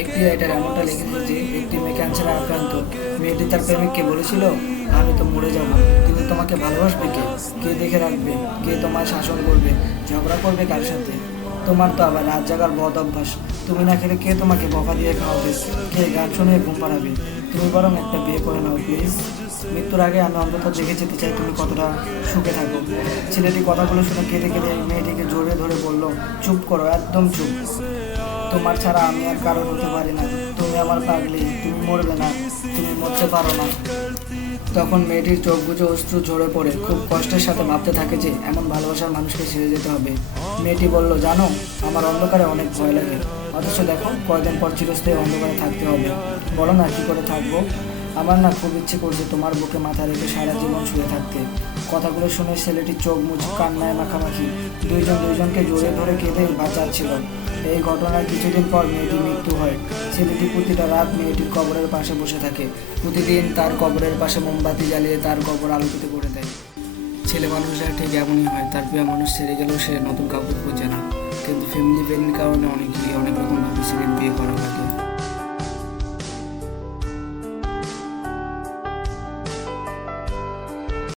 একটি রাইটার এমনটা লিখেছে যে একটি মেয়ে ক্যান্সারে আক্রান্ত। মেয়েটি তার প্রেমিককে বলেছিল, আমি তো মরে যাব, কিন্তু তোমাকে ভালোবাসবে কে? কে দেখে রাখবে? কে তোমার শাসন করবে? ঝগড়া করবে কার সাথে? তোমার তো আবার রাত জাগার বদ অভ্যাস। তুমি না খেলে কে তোমাকে বকা দিয়ে খাওয়াবে? কে গান শুনিয়ে ঘুম পাড়াবে? তুমি বরং একটা বিয়ে করে নাও প্লিজ। মৃত্যুর আগে আমি অন্তত দেখে যেতে চাই তুমি কতটা সুখে থাকো। ছেলেটি কথাগুলো শুনে কেঁদে কেঁদে মেয়েটিকে জড়িয়ে ধরে বলল, চুপ করো, একদম চুপ। তোমার ছাড়া আমি আর কারোর হতে পারি না। তুমি আমার পাগলি, তুমি মরবে না, তুমি মরতে পারো না। তখন মেয়েটির চোখ বুজে অশ্রু ঝরে পড়ে, খুব কষ্টের সাথে ভাবতে থাকে যে এমন ভালোবাসার মানুষকে ছেড়ে যেতে হবে। মেয়েটি বলল, জানো, আমার অন্ধকারে অনেক ভয় লাগে, অথচ দেখো কয়দিন পর চিরস্থায়ী অন্ধকারে থাকতে হবে। বলো না কি করে থাকবো? আমার না খুব ইচ্ছে করছে তোমার বুকে মাথা রেখে সারা জীবন শুয়ে থাকতে। কথাগুলো শুনে ছেলেটির চোখ মুছে কান্নায় মাখামাখি দুইজন দুইজনকে জড়িয়ে ধরে কেঁদে বাঁচাচ্ছিল। এই ঘটনার কিছুদিন পর মেয়েটির মৃত্যু হয়। ছেলেটি প্রতিটা রাত মেয়েটির কবরের পাশে বসে থাকে। প্রতিদিন তার কবরের পাশে মোমবাতি জ্বালিয়ে তার কবর আলোকিত করে দেয়। ছেলে মানুষরা ঠিক এমনই হয়, তার প্রিয় মানুষ ছেড়ে গেলেও সে নতুন কাউকে খোঁজে না। কিন্তু ফ্যামিলি প্ল্যানের কারণে অনেকেই অনেক রকমভাবে ছেলে বিয়ে করা লাগে।